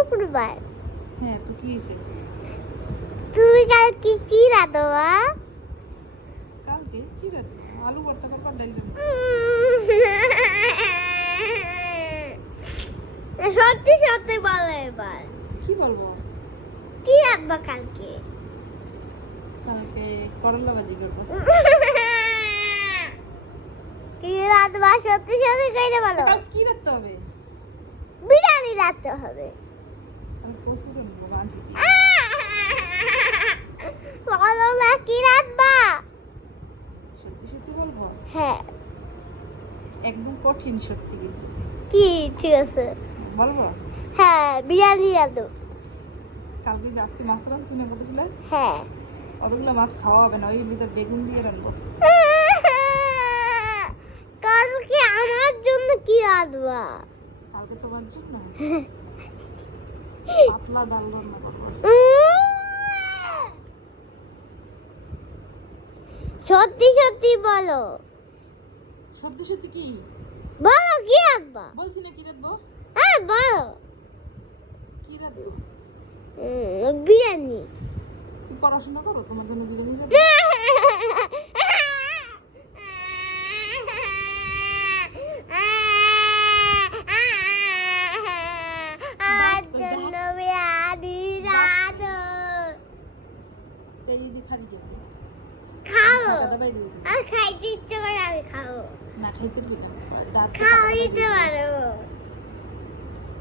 শুক্রবার। হ্যাঁ তো কি হয়েছে? তুমি কালকে কি রাঁধবা? কালকে কি রাঁধবো? আলু ভর্তা করবো আর ডাল রাঁধবো। সত্যি সত্যি বলো এবার। কি বলবো? কি রাঁধবা কালকে? কালকে করলা ভাজি করবো। কি রাঁধবা সত্যি সত্যি কইরে বলো। কালকে কি রাঁধতে হবে? বিরিয়ানি রাঁধতে হবে। কালকে কচু রাঁধবো মাছ দিয়ে। বলো না কি রাঁধবা? সত্যি সত্যি বলবো? হ্যাঁ। একদম কঠিন সত্যি কিন্তু। কি ঠিক আছে? বলবো? হ্যাঁ বিরিয়ানি রাঁধো। কালকে যে আজকে মাছ রাঁধছি না কতগুলো? হ্যাঁ। কতগুলো মাছ খাওয়া হবে না, ওই ভিতর বেগুন দিয়ে রাঁধবো। কালকে আমার জন্য কি রাঁধবা? কালকে তোমার জন্য পাতলা ডাল রান্না করবো। সত্যি সত্যি বলো। সত্যি সত্যি কি বলো কি রাঁধবা? বলছি না? কি রাঁধবো? হ্যাঁ বলো। কি রাঁধবো? বিরিয়ানি। তুমি পড়াশোনা করো, তোমার জন্য বিরিয়ানি রাঁধবো। আমার জন্য বিরিয়ানি রাঁধো। এই দিদি খাবি কি? খাও। দাবাই দিয়েছি আর খাইতে ইচ্ছে করে আমি খাবো। না, খাইতে পারবি না, দাঁত খাও দিতে পারো।